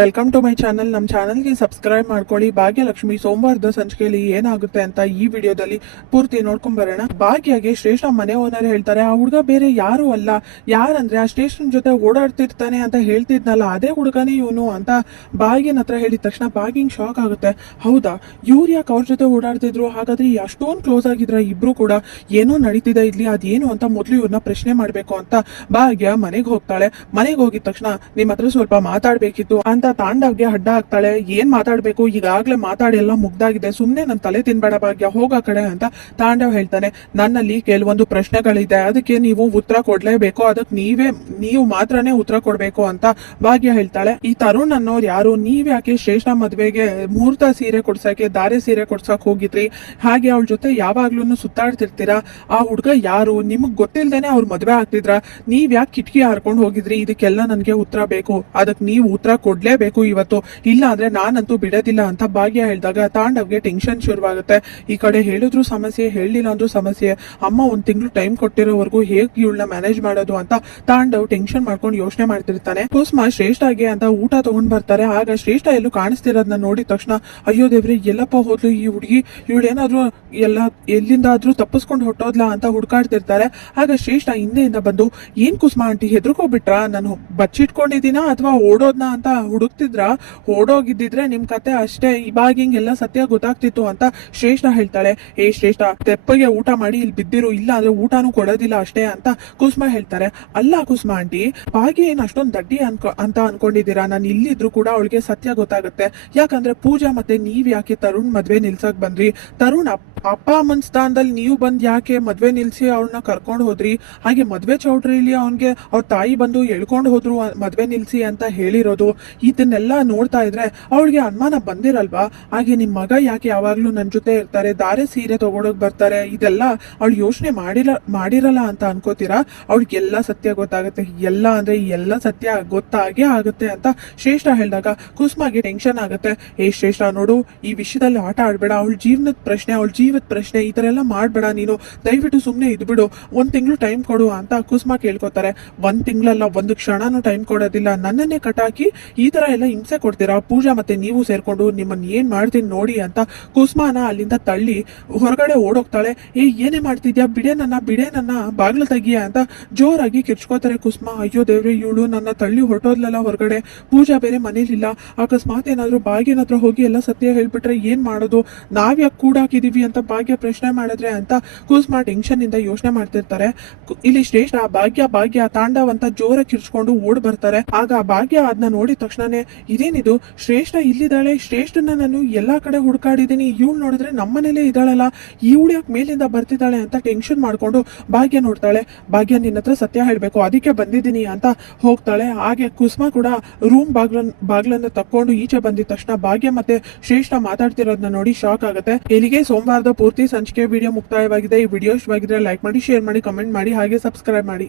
Welcome to my channel. ನಮ್ಮ ಚಾನಲ್ಗೆ subscribe ಮಾಡ್ಕೊಳ್ಳಿ. ಭಾಗ್ಯಲಕ್ಷ್ಮಿ ಸೋಮವಾರದ ಸಂಚಿಕೆಯಲ್ಲಿ ಏನಾಗುತ್ತೆ ಅಂತ ಈ ವಿಡಿಯೋದಲ್ಲಿ ಪೂರ್ತಿ ನೋಡ್ಕೊಂಡ್ ಬರೋಣ. ಭಾಗ್ಯಗೆ ಶ್ರೇಷ್ಠ ಮನೆ ಓನರ್ ಹೇಳ್ತಾರೆ, ಆ ಹುಡುಗ ಬೇರೆ ಯಾರು ಅಲ್ಲ, ಯಾರಂದ್ರೆ ಆ ಶ್ರೇಷ್ಠನ ಜೊತೆ ಓಡಾಡ್ತಿರ್ತಾನೆ ಅಂತ ಹೇಳ್ತಿದ್ನಲ್ಲ, ಅದೇ ಹುಡುಗನೇ ಇವನು ಅಂತ ಭಾಗ್ಯನ ಹತ್ರ ಹೇಳಿದ ತಕ್ಷಣ ಭಾಗ್ಯಂಗ್ ಶಾಕ್ ಆಗುತ್ತೆ. ಹೌದಾ, ಇವ್ರು ಯಾಕೆ ಅವ್ರ ಜೊತೆ ಓಡಾಡ್ತಿದ್ರು? ಹಾಗಾದ್ರೆ ಅಷ್ಟೊಂದು ಕ್ಲೋಸ್ ಆಗಿದ್ರ ಇಬ್ರು ಕೂಡ? ಏನೋ ನಡೀತಿದೆ ಇಲ್ಲಿ, ಅದೇನು ಅಂತ ಮೊದ್ಲು ಇವ್ರನ್ನ ಪ್ರಶ್ನೆ ಮಾಡ್ಬೇಕು ಅಂತ ಭಾಗ್ಯ ಮನೆಗೆ ಹೋಗ್ತಾಳೆ. ಮನೆಗೆ ಹೋಗಿದ ತಕ್ಷಣ ನಿಮ್ಮ ಹತ್ರ ಸ್ವಲ್ಪ ಮಾತಾಡ್ಬೇಕಿತ್ತು ಅಂತ ತಾಂಡವ್ಗೆ ಅಡ್ಡ ಹಾಕ್ತಾಳೆ. ಏನ್ ಮಾತಾಡ್ಬೇಕು, ಈಗಾಗ್ಲೇ ಮಾತಾಡಿ ಎಲ್ಲ ಮುಗ್ದಾಗಿದೆ, ಸುಮ್ನೆ ನನ್ ತಲೆ ತಿನ್ಬೇಡ ಭಾಗ್ಯ, ಹೋಗ ಕಡೆ ಅಂತ ತಾಂಡವ್ ಹೇಳ್ತಾನೆ. ನನ್ನಲ್ಲಿ ಕೆಲವೊಂದು ಪ್ರಶ್ನೆಗಳಿದೆ, ಅದಕ್ಕೆ ನೀವು ಉತ್ತರ ಕೊಡ್ಲೇಬೇಕು, ಅದಕ್ಕೆ ನೀವು ಮಾತ್ರನೇ ಉತ್ತರ ಕೊಡ್ಬೇಕು ಅಂತ ಭಾಗ್ಯ ಹೇಳ್ತಾಳೆ. ಈ ತರುಣ್ ಅನ್ನೋರು ಯಾರು? ನೀವ್ ಯಾಕೆ ಶ್ರೇಷ್ಠ ಮದ್ವೆಗೆ ಮುಹೂರ್ತ ಸೀರೆ ಕೊಡ್ಸಕ್ಕೆ, ದಾರೆ ಸೀರೆ ಕೊಡ್ಸಕ್ ಹೋಗಿದ್ರಿ? ಹಾಗೆ ಅವಳ ಜೊತೆ ಯಾವಾಗ್ಲೂ ಸುತ್ತಾಡ್ತಿರ್ತೀರಾ? ಆ ಹುಡ್ಗ ಯಾರು? ನಿಮಗ್ ಗೊತ್ತಿಲ್ದೇನೆ ಅವ್ರ ಮದ್ವೆ ಆಗ್ತಿದ್ರ? ನೀವ್ ಯಾಕೆ ಕಿಟಕಿ ಹಾರ್ಕೊಂಡು ಹೋಗಿದ್ರಿ? ಇದಕ್ಕೆಲ್ಲ ನನ್ಗೆ ಉತ್ತರ ಬೇಕು, ಅದಕ್ಕೆ ನೀವು ಉತ್ತರ ಕೊಡ್ಲೇಬೇಕು ಇವತ್ತು, ಇಲ್ಲ ಅಂದ್ರೆ ನಾನಂತೂ ಬಿಡೋದಿಲ್ಲ ಅಂತ ಭಾಗ್ಯ ಹೇಳಿದಾಗ ತಾಂಡವ್ಗೆ ಟೆನ್ಷನ್ ಶುರುವಾಗುತ್ತೆ. ಈ ಕಡೆ ಹೇಳಿದ್ರು ಸಮಸ್ಯೆ, ಹೇಳಿಲ್ಲ ಅಂದ್ರೂ ಸಮಸ್ಯೆ. ಅಮ್ಮ ಒಂದ್ ತಿಂಗಳು ಟೈಮ್ ಕೊಟ್ಟಿರೋವರೆಗೂ ಹೇಗ್ ಇವಳನ್ನ ಮ್ಯಾನೇಜ್ ಮಾಡೋದು ಅಂತ ತಾಂಡವ್ ಟೆನ್ಷನ್ ಮಾಡ್ಕೊಂಡು ಯೋಚನೆ ಮಾಡ್ತಿರ್ತಾನೆ. ಕುಸುಮ ಶ್ರೇಷ್ಠಗೆ ಅಂತ ಊಟ ತಗೊಂಡ್ ಬರ್ತಾರೆ. ಆಗ ಶ್ರೇಷ್ಠ ಎಲ್ಲೂ ಕಾಣಿಸ್ತಿರೋದನ್ನ ನೋಡಿದ ತಕ್ಷಣ, ಅಯ್ಯೋ ದೇವ್ರೆ, ಎಲ್ಲಪ್ಪ ಹೋದ್ಲು ಈ ಹುಡುಗಿ, ಇವಳೇನಾದ್ರೂ ಎಲ್ಲಿಂದಾದ್ರೂ ತಪ್ಪಿಸ್ಕೊಂಡು ಹೊಟ್ಟೋದ್ಲಾ ಅಂತ ಹುಡ್ಕಾಡ್ತಿರ್ತಾರೆ. ಆಗ ಶ್ರೇಷ್ಠ ಹಿಂದೆಯಿಂದ ಬಂದು, ಏನ್ ಕುಸುಮ ಆಂಟಿ ಹೆದರ್ಕೋಬಿಟ್ರಾ? ನಾನು ಬಚ್ಚಿಟ್ಕೊಂಡಿದ್ದೀನ ಅಥವಾ ಓಡೋದ್ನ ಅಂತ ಹುಡುಕ್ತಿದ್ರ? ಓಡೋಗಿದ್ದಿದ್ರೆ ನಿಮ್ ಕತೆ ಅಷ್ಟೇ, ಇವಾಗ ಹಿಂಗೆಲ್ಲ ಸತ್ಯ ಗೊತ್ತಾಗ್ತಿತ್ತು ಅಂತ ಶ್ರೇಷ್ಠ ಹೇಳ್ತಾಳೆ. ಏ ಶ್ರೇಷ್ಠ, ತೆಪ್ಪಗೆ ಊಟ ಮಾಡಿ ಇಲ್ಲಿ ಬಿದ್ದಿರು, ಇಲ್ಲ ಅಂದ್ರೆ ಊಟನೂ ಕೊಡೋದಿಲ್ಲ ಅಷ್ಟೇ ಅಂತ ಕುಸುಮ ಹೇಳ್ತಾರೆ. ಅಲ್ಲ ಕುಸುಮ ಆಂಟಿ, ಭಾಗ್ಯ ಏನ್ ಅಷ್ಟೊಂದು ದಡ್ಡಿ ಅಂತ ಅನ್ಕೊಂಡಿದ್ದೀರಾ? ನಾನು ಇಲ್ಲಿದ್ರು ಕೂಡ ಅವಳಿಗೆ ಸತ್ಯ ಗೊತ್ತಾಗುತ್ತೆ. ಯಾಕಂದ್ರೆ ಪೂಜಾ ಮತ್ತೆ ನೀವ್ ಯಾಕೆ ತರುಣ್ ಮದ್ವೆ ನಿಲ್ಸಕ್ ಬಂದ್ರಿ? ತರುಣ್ ಅಪ್ಪ ಅಮ್ಮನ ಸ್ಥಾನದಲ್ಲಿ ನೀವು ಬಂದ್ ಯಾಕೆ ಮದ್ವೆ ನಿಲ್ಸಿ ಅವಳನ್ನ ಕರ್ಕೊಂಡು ಹೋದ್ರಿ? ಹಾಗೆ ಮದ್ವೆ ಚೌಟ್ರಿಲಿ ಅವನ್ಗೆ ಅವ್ರ ತಾಯಿ ಬಂದು ಎಳ್ಕೊಂಡು ಹೋದ್ರು ಮದ್ವೆ ನಿಲ್ಸಿ ಅಂತ ಹೇಳಿರೋದು. ಇದನ್ನೆಲ್ಲ ನೋಡ್ತಾ ಇದ್ರೆ ಅವಳಿಗೆ ಅನುಮಾನ ಬಂದಿರಲ್ವಾ? ಹಾಗೆ ನಿಮ್ ಮಗ ಯಾಕೆ ಯಾವಾಗ್ಲೂ ನನ್ ಜೊತೆ ಇರ್ತಾರೆ, ದಾರೆ ಸೀರೆ ತಗೊಳಕ್ ಬರ್ತಾರೆ, ಇದೆಲ್ಲ ಅವಳು ಯೋಚನೆ ಮಾಡಿರಲ್ಲ ಅಂತ ಅನ್ಕೋತೀರಾ? ಅವಳಿಗೆಲ್ಲ ಸತ್ಯ ಗೊತ್ತಾಗುತ್ತೆ, ಎಲ್ಲ ಅಂದ್ರೆ ಎಲ್ಲ ಸತ್ಯ ಗೊತ್ತಾಗೇ ಆಗುತ್ತೆ ಅಂತ ಶ್ರೇಷ್ಠ ಹೇಳಿದಾಗ ಕುಸುಮಗೆ ಟೆನ್ಷನ್ ಆಗುತ್ತೆ. ಏ ಶ್ರೇಷ್ಠ ನೋಡು, ಈ ವಿಷಯದಲ್ಲಿ ಆಟ ಆಡ್ಬೇಡ, ಅವಳ ಜೀವನದ ಪ್ರಶ್ನೆ ಈ ತರ ಎಲ್ಲ ಮಾಡ್ಬೇಡ, ನೀನು ದಯವಿಟ್ಟು ಸುಮ್ನೆ ಇದ್ಬಿಡು, ಒಂದ್ ತಿಂಗಳು ಟೈಮ್ ಕೊಡು ಅಂತ ಕುಸುಮ ಕೇಳ್ಕೊತಾರೆ. ಒಂದ್ ತಿಂಗಳಲ್ಲ, ಒಂದು ಕ್ಷಣನೂ ಟೈಮ್ ಕೊಡೋದಿಲ್ಲ, ನನ್ನನ್ನೇ ಕಟಾಕಿ ಈ ತರ ಎಲ್ಲ ಹಿಂಸೆ ಕೊಡ್ತೀರಾ? ಪೂಜಾ ಮತ್ತೆ ನೀವು ಸೇರ್ಕೊಂಡು ನಿಮ್ಮನ್ನ ಏನ್ ಮಾಡ್ತೀನಿ ನೋಡಿ ಅಂತ ಕುಸುಮನ ಅಲ್ಲಿಂದ ತಳ್ಳಿ ಹೊರಗಡೆ ಓಡೋಗ್ತಾಳೆ. ಏನೇ ಮಾಡ್ತಿದ್ಯಾ, ಬಿಡೇ ನನ್ನ ಬಾಗ್ಲು ತೆಗಿಯ ಅಂತ ಜೋರಾಗಿ ಕಿರ್ಚ್ಕೋತಾರೆ ಕುಸುಮ. ಅಯ್ಯೋ ದೇವ್ರೆ, ಇವಳು ನನ್ನ ತಳ್ಳಿ ಹೊರಟೋದ್ಲಲ್ಲ ಹೊರಗಡೆ, ಪೂಜಾ ಬೇರೆ ಮನೇಲಿಲ್ಲ, ಅಕಸ್ಮಾತ್ ಏನಾದ್ರು ಭಾಗ್ಯನ ಹತ್ರ ಹೋಗಿ ಎಲ್ಲ ಸತ್ಯ ಹೇಳ್ಬಿಟ್ರೆ ಏನ್ ಮಾಡೋದು? ನಾವ್ಯಾಕೆ ಕೂಡಾಕಿದೀವಿ ಅಂತ ಭಾಗ್ಯ ಪ್ರಶ್ನೆ ಮಾಡಿದ್ರೆ ಅಂತ ಕುಸುಮ ಟೆನ್ಷನ್ ಇಂದ ಯೋಚನೆ ಮಾಡ್ತಿರ್ತಾರೆ. ಇಲ್ಲಿ ಶ್ರೇಷ್ಠ ಭಾಗ್ಯ ತಾಂಡವ್ ಅಂತ ಜೋರ ಕಿರ್ಚ್ಕೊಂಡು ಓಡ್ ಬರ್ತಾರೆ. ಆಗ ಭಾಗ್ಯ ಅದನ್ನ ನೋಡಿದ ತಕ್ಷಣನೇ, ಇದೇನಿದು, ಶ್ರೇಷ್ಠ ಇಲ್ಲಿದ್ದಾಳೆ, ಶ್ರೇಷ್ಠನ ನಾನು ಎಲ್ಲಾ ಕಡೆ ಹುಡ್ಕಾಡಿದೀನಿ, ಇವಳು ನೋಡಿದ್ರೆ ನಮ್ಮನೇಲೇ ಇದ್ದಾಳಲ್ಲ, ಇವಳು ಯಾಕೆ ಮೇಲಿಂದ ಬರ್ತಿದ್ದಾಳೆ ಅಂತ ಟೆನ್ಷನ್ ಮಾಡ್ಕೊಂಡು ಭಾಗ್ಯ ನೋಡ್ತಾಳೆ. ಭಾಗ್ಯ, ನಿನ್ನ ಹತ್ರ ಸತ್ಯ ಹೇಳ್ಬೇಕು, ಅದಕ್ಕೆ ಬಂದಿದ್ದೀನಿ ಅಂತ ಹೋಗ್ತಾಳೆ. ಹಾಗೆ ಕುಸುಮ ಕೂಡ ರೂಮ್ ಬಾಗ್ಲನ್ನ ತಕ್ಕೊಂಡು ಈಚೆ ಬಂದಿದ ತಕ್ಷಣ ಭಾಗ್ಯ ಮತ್ತೆ ಶ್ರೇಷ್ಠ ಮಾತಾಡ್ತಿರೋದನ್ನ ನೋಡಿ ಶಾಕ್ ಆಗುತ್ತೆ. ಇಲ್ಲಿಗೆ ಸೋಮವಾರದ ಪೂರ್ತಿ ಸಂಚಿಕೆ ವಿಡಿಯೋ ಮುಕ್ತಾಯವಾಗಿದೆ. ಈ ವಿಡಿಯೋ ಇಷ್ಟವಾಗಿದ್ರೆ ಲೈಕ್ ಮಾಡಿ, ಶೇರ್ ಮಾಡಿ, ಕಮೆಂಟ್ ಮಾಡಿ, ಹಾಗೆ ಸಬ್ಸ್ಕ್ರೈಬ್ ಮಾಡಿ.